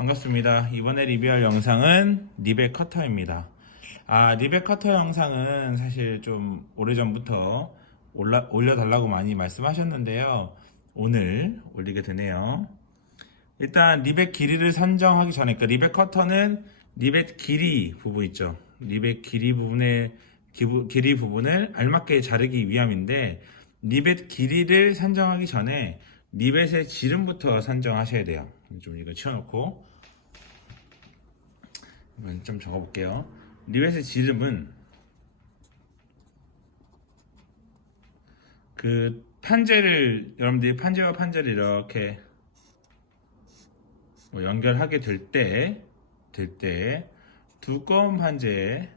반갑습니다. 이번에 리뷰할 영상은 리벳 커터입니다. 리벳 커터 영상은 사실 좀 오래전부터 올려달라고 많이 말씀하셨는데요. 오늘 올리게 되네요. 일단 리벳 길이를 선정하기 전에, 그러니까 리벳 커터는 리벳 길이 부분 있죠. 리벳 길이 길이 부분을 알맞게 자르기 위함인데, 리벳 길이를 선정하기 전에 리벳의 지름부터 선정하셔야 돼요. 좀 이거 치워놓고 좀 적어볼게요. 리벳의 지름은 그 판재를, 여러분들이 판재와 판재를 이렇게 연결하게 될 때 두꺼운 판재의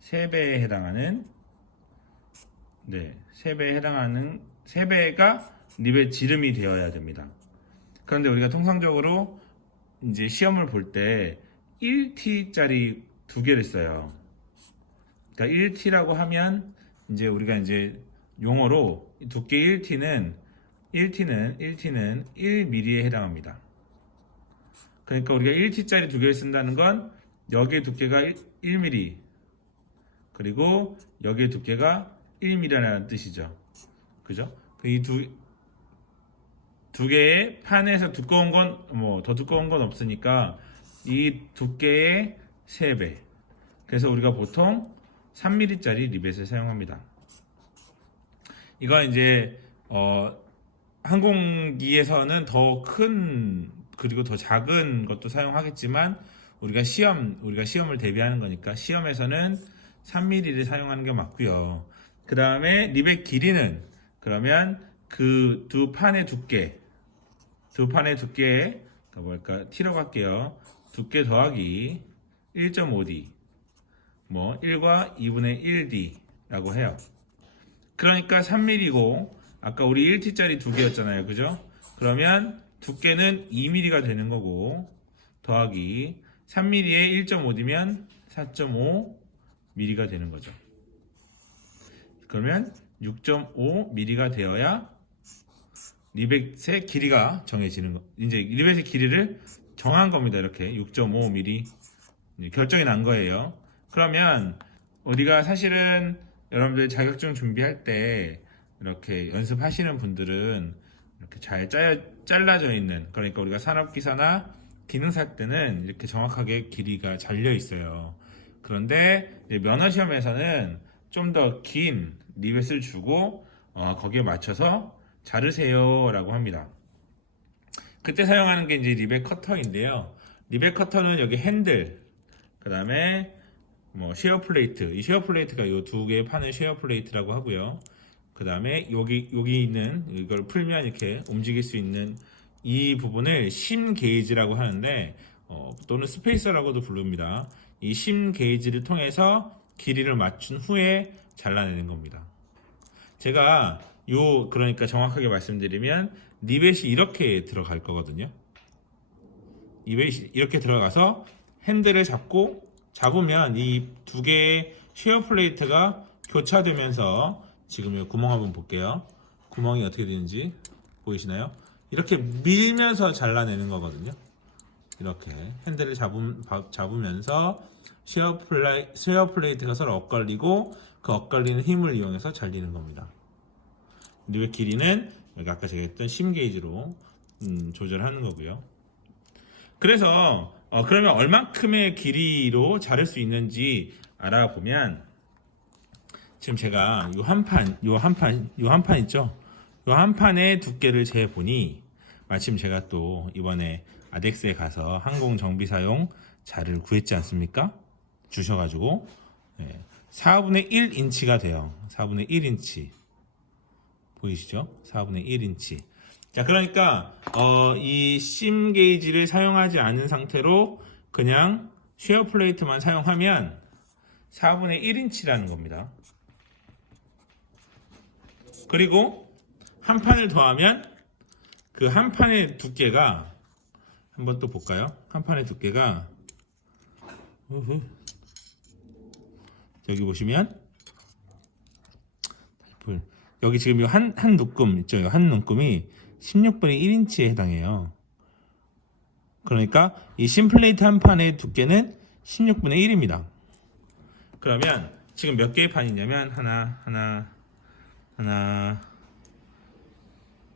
3배에 해당하는 3배가 리벳 지름이 되어야 됩니다. 그런데 우리가 통상적으로 이제 시험을 볼 때 1T짜리 2개를 써요. 그러니까 1T라고 하면 이제 우리가 이제 용어로 두께 1T는 1mm에 해당합니다. 그러니까 우리가 1T짜리 2개를 쓴다는 건 여기의 두께가 1mm, 그리고 여기의 두께가 1mm라는 뜻이죠. 그죠? 이 두 개의 판에서 두꺼운 건, 더 두꺼운 건 없으니까 이 두께의 3배. 그래서 우리가 보통 3mm짜리 리벳을 사용합니다. 이건 이제, 항공기에서는 더 큰, 그리고 더 작은 것도 사용하겠지만, 우리가 시험을 대비하는 거니까 시험에서는 3mm를 사용하는 게 맞고요. 그 다음에 리벳 길이는, 그러면 그 두 판의 두께에 T로 갈게요. 두께 더하기 1.5D, 1과 2분의 1D라고 해요. 그러니까 3mm고, 아까 우리 1T짜리 2개였잖아요. 그죠? 그러면 두께는 2mm가 되는 거고, 더하기 3mm에 1.5D면 4.5mm가 되는 거죠. 그러면 6.5mm가 되어야 리벳의 길이가 정해지는 거. 이제 리벳의 길이를 정한 겁니다. 이렇게 6.5mm 결정이 난 거예요. 그러면 우리가 사실은 여러분들 자격증 준비할 때 이렇게 연습하시는 분들은 이렇게 잘 잘라져 있는, 그러니까 우리가 산업기사나 기능사 때는 이렇게 정확하게 길이가 잘려 있어요. 그런데 면허시험에서는 좀 더 긴 리벳을 주고 거기에 맞춰서 자르세요 라고 합니다. 그때 사용하는 게 이제 리벳 커터인데요. 리벳 커터는 여기 핸들, 그 다음에 쉐어 플레이트, 이 쉐어 플레이트가 이 두 개의 판을 쉐어 플레이트라고 하고요. 그 다음에 여기 있는, 이걸 풀면 이렇게 움직일 수 있는 이 부분을 심 게이지라고 하는데, 또는 스페이서라고도 부릅니다. 이 심 게이지를 통해서 길이를 맞춘 후에 잘라내는 겁니다. 제가 그러니까 정확하게 말씀드리면 리벳이 이렇게 들어갈 거거든요. 리벳이 이렇게 들어가서 핸들을 잡으면 이 두 개의 쉐어 플레이트가 교차되면서, 지금 이 구멍 한번 볼게요. 구멍이 어떻게 되는지 보이시나요? 이렇게 밀면서 잘라내는 거거든요. 이렇게 핸들을 잡으면서 쉐어 플레이트가 서로 엇갈리고, 그 엇갈리는 힘을 이용해서 잘리는 겁니다. 리벳 길이는 여기 아까 제가 했던 심 게이지로 조절하는 거고요. 그래서 그러면 얼만큼의 길이로 자를 수 있는지 알아보면, 지금 제가 요 한 판 있죠? 요 한 판의 두께를 재보니, 마침 제가 또 이번에 아덱스에 가서 항공정비사용 자를 구했지 않습니까? 주셔가지고 4분의 1인치가 돼요. 4분의 1인치 보이시죠? 4분의 1인치. 자, 그러니까 이 심 게이지를 사용하지 않은 상태로 그냥 쉐어 플레이트만 사용하면 4분의 1인치라는 겁니다. 그리고 한 판을 더하면 그 한 판의 두께가, 한번 또 볼까요? 한 판의 두께가 여기 보시면 여기 지금 한 눈금 있죠? 한 눈금이 16분의 1인치에 해당해요. 그러니까 이 심플레이트 한 판의 두께는 16분의 1입니다. 그러면 지금 몇 개의 판이 있냐면 하나,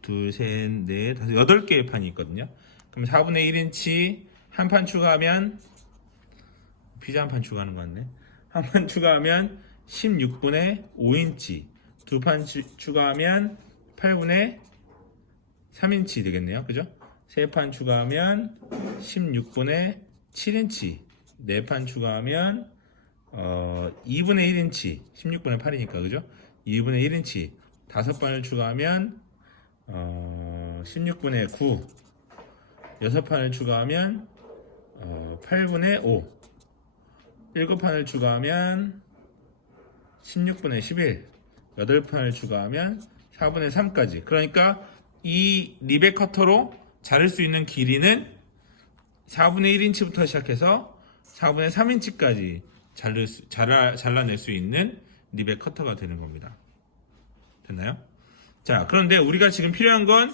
둘, 셋, 넷, 다섯, 8개의 판이 있거든요. 그럼 4분의 1인치 한 판 추가하면 피자 한 판 추가하는 거 같네. 한 판 추가하면 16분의 5인치, 두 판 추가하면 8분의 3인치 되겠네요. 그죠? 세 판 추가하면 16분의 7인치, 네 판 추가하면 2분의 1인치, 16분의 8이니까 그죠? 2분의 1인치, 다섯 판을 추가하면 16분의 9, 여섯 판을 추가하면 8분의 5, 일곱 판을 추가하면 16분의 11, 8판을 추가하면 4분의 3까지. 그러니까 이 리벳 커터로 자를 수 있는 길이는 4분의 1인치부터 시작해서 4분의 3인치까지 잘라낼 수 있는 리벳 커터가 되는 겁니다. 됐나요? 자, 그런데 우리가 지금 필요한 건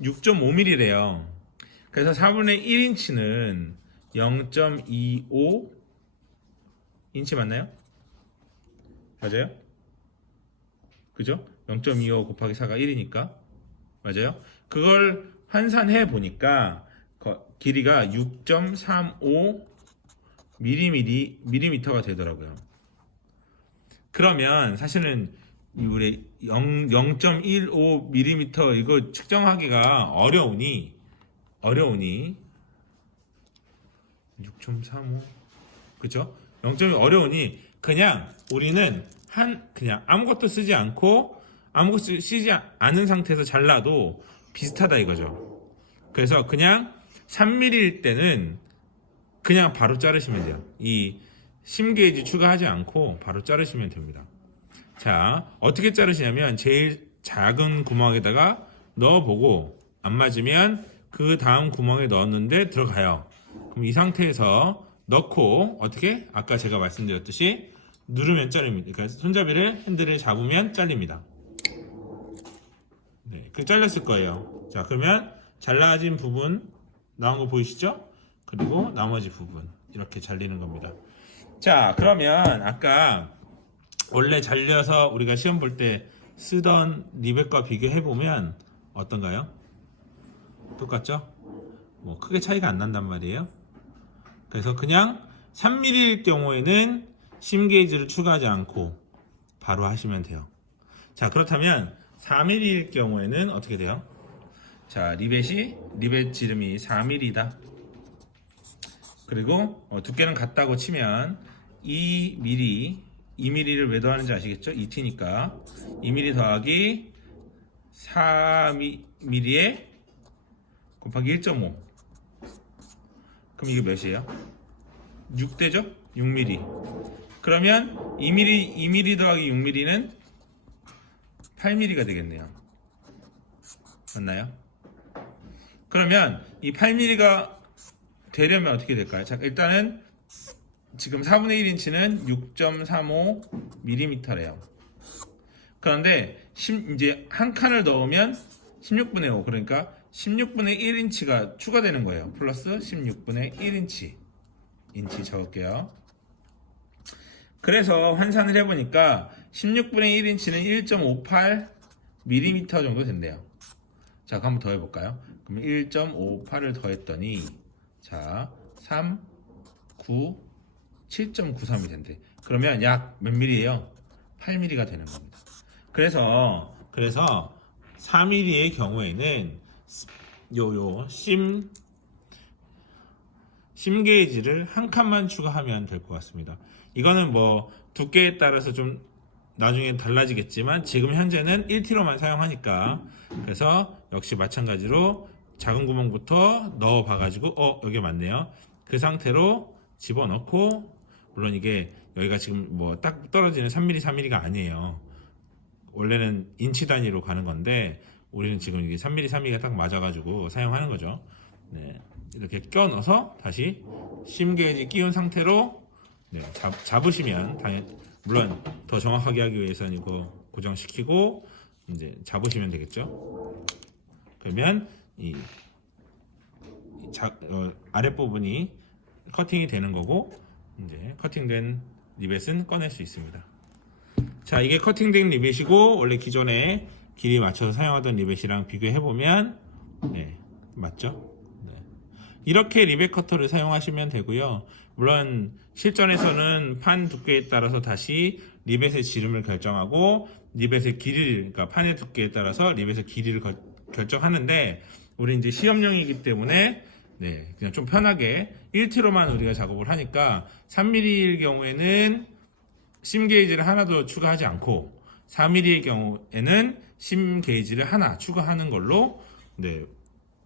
6.5mm래요. 그래서 4분의 1인치는 0.25인치 맞나요? 맞아요? 그죠? 0.25 곱하기 4가 1이니까 맞아요? 그걸 환산해 보니까 길이가 6.35mm가 되더라고요. 그러면 사실은 우리 0.15mm 이거 측정하기가 어려우니 6.35 그죠? 0.1 어려우니 그냥 우리는 그냥 아무것도 쓰지 않고 아무것도 쓰지 않은 상태에서 잘라도 비슷하다 이거죠. 그래서 그냥 3mm일 때는 그냥 바로 자르시면 돼요. 이 심게이지 추가하지 않고 바로 자르시면 됩니다. 자, 어떻게 자르시냐면 제일 작은 구멍에다가 넣어보고 안 맞으면 그 다음 구멍에 넣었는데 들어가요. 그럼 이 상태에서 넣고 어떻게? 아까 제가 말씀드렸듯이 누르면 잘립니다. 그러니까 손잡이를 핸들을 잡으면 잘립니다. 네, 그 잘렸을 거예요. 자, 그러면 잘라진 부분 나온 거 보이시죠? 그리고 나머지 부분 이렇게 잘리는 겁니다. 자, 그러면 아까 원래 잘려서 우리가 시험 볼 때 쓰던 리벳과 비교해 보면 어떤가요? 똑같죠? 뭐 크게 차이가 안 난단 말이에요. 그래서 그냥 3mm일 경우에는 심 게이지를 추가하지 않고 바로 하시면 돼요. 자, 그렇다면 4mm일 경우에는 어떻게 돼요? 자, 리벳 지름이 4mm다. 그리고 두께는 같다고 치면 2mm를 왜 더하는지 아시겠죠? 2t니까 2mm 더하기 4mm에 곱하기 1.5 그럼 이게 몇이에요? 6대죠? 6mm. 그러면 2mm 더하기 6mm는 8mm가 되겠네요. 맞나요? 그러면 이 8mm가 되려면 어떻게 될까요? 자, 일단은 지금 4분의 1인치는 6.35mm래요. 그런데 이제 한 칸을 넣으면 16분의 5 그러니까 16분의 1인치가 추가되는 거예요. 플러스 16분의 1인치 적을게요. 그래서 환산을 해보니까 16분의 1인치는 1.58mm 정도 된대요. 자, 한번 더 해볼까요? 그럼 1.58을 더했더니 자, 3, 9, 7.93이 된대. 그러면 약 몇 밀리예요? 8mm가 되는 겁니다. 그래서 4mm의 경우에는 심 게이지를 한 칸만 추가하면 될 것 같습니다. 이거는 뭐 두께에 따라서 좀 나중에 달라지겠지만 지금 현재는 1t로만 사용하니까 그래서 역시 마찬가지로 작은 구멍부터 넣어 봐가지고 여기 맞네요. 그 상태로 집어넣고 물론 이게 여기가 지금 뭐 딱 떨어지는 3mm 4mm가 아니에요. 원래는 인치 단위로 가는 건데 우리는 지금 이게 3mm 3mm가 딱 맞아가지고 사용하는 거죠. 네, 이렇게 껴 넣어서 다시 심 게이지 끼운 상태로 잡으시면 물론 더 정확하게 하기 위해서는 이거 고정시키고 이제 잡으시면 되겠죠. 그러면 이 아랫부분이 커팅이 되는 거고 이제 커팅된 리벳은 꺼낼 수 있습니다. 자, 이게 커팅된 리벳이고 원래 기존에 길이 맞춰서 사용하던 리벳이랑 비교해 보면 네, 맞죠? 네. 이렇게 리벳 커터를 사용하시면 되고요. 물론 실전에서는 판 두께에 따라서 다시 리벳의 지름을 결정하고 리벳의 길이를, 그러니까 판의 두께에 따라서 리벳의 길이를 결정하는데 우리 이제 시험용이기 때문에 네, 그냥 좀 편하게 1T로만 우리가 작업을 하니까 3mm일 경우에는 심 게이지를 하나도 추가하지 않고 4mm의 경우에는 심 게이지를 하나 추가하는 걸로 네,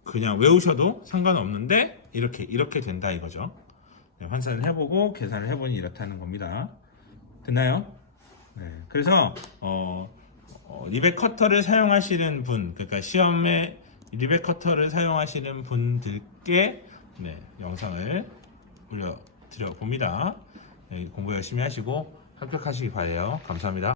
그냥 외우셔도 상관없는데 이렇게 된다 이거죠. 네, 환산을 해보고 계산을 해보니 이렇다는 겁니다. 됐나요? 네, 그래서 리벳 커터를 사용하시는 분, 그러니까 시험에 리벳 커터를 사용하시는 분들께 네, 영상을 올려드려 봅니다. 네, 공부 열심히 하시고 합격하시기 바래요. 감사합니다.